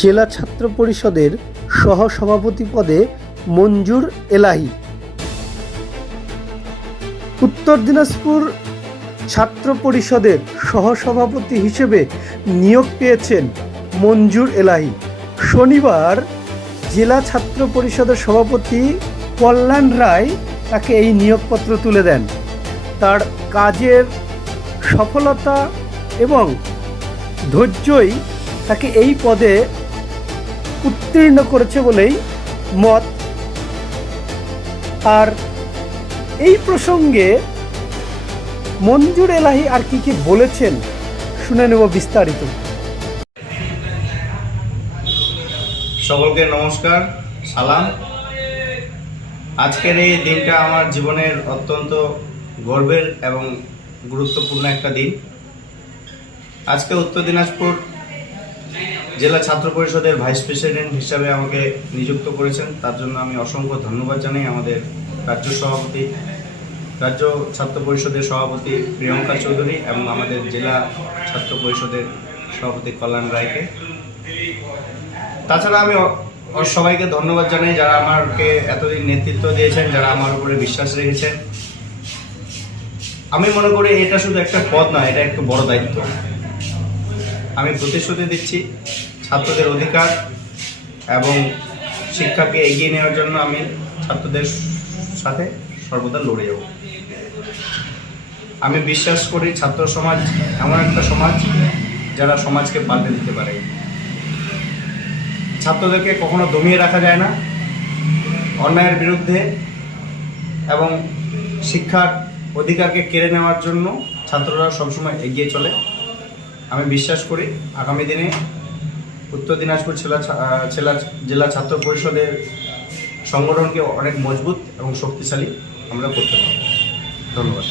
জেলা ছাত্র পরিষদের সহসভাপতি পদে মঞ্জুর এলাহি। উত্তর দিনাজপুর ছাত্র পরিষদের সহসভাপতি হিসেবে নিয়োগ পেয়েছেন মঞ্জুর এলাহি। শনিবার জেলা ছাত্র পরিষদের সভাপতি কল্যাণ রায় তাকে এই নিয়োগপত্র তুলে দেন। তার কাজের সফলতা এবং ধৈর্যই তাকে এই পদে উত্তীর্ণ করেছে বলেই মত। আর এই প্রসঙ্গে মঞ্জুর এলাহি আর কি কি বলেছেন শুনে নেব বিস্তারিত। সকলকে নমস্কার, সালাম। আজকের এই দিনটা আমার জীবনের অত্যন্ত গর্বের এবং গুরুত্বপূর্ণ একটা দিন। আজকে উত্তর দিনাজপুর জেলা ছাত্র পরিষদের ভাইস প্রেসিডেন্ট হিসাবে আমাকে নিযুক্ত করেছেন, তার জন্য আমি অসংখ্য ধন্যবাদ জানাই আমাদের রাজ্য ছাত্র পরিষদের সভাপতি প্রিয়ঙ্কা চৌধুরী এবং আমাদের জেলা ছাত্র পরিষদের সভাপতি কল্যাণ রায়কে। তাছাড়া আমি সবাইকে ধন্যবাদ জানাই যারা আমাকে এতদিন নেতৃত্ব দিয়েছেন, যারা আমার উপরে বিশ্বাস রেখেছেন। আমি মনে করি এটা শুধু একটা পদ নয়, এটা একটা বড় দায়িত্ব। আমি প্রতিশ্রুতি দিচ্ছি ছাত্রদের অধিকার এবং শিক্ষাকে এগিয়ে নেওয়ার জন্য আমি ছাত্রদের সাথে সর্বদা লড়ে যাব। আমি বিশ্বাস করি ছাত্র সমাজ এমন একটা সমাজ যারা সমাজকে পাল্টে দিতে পারে। ছাত্রদেরকে কখনো দমিয়ে রাখা যায় না। অন্যায়ের বিরুদ্ধে এবং শিক্ষার অধিকারকে কেড়ে নেওয়ার জন্য ছাত্ররা সবসময় এগিয়ে চলে। আমি বিশ্বাস করি আগামী দিনে উত্তর দিনাজপুর জেলা ছাত্র পরিষদের সংগঠনকে অনেক মজবুত এবং শক্তিশালী আমরা করতে পারব। ধন্যবাদ।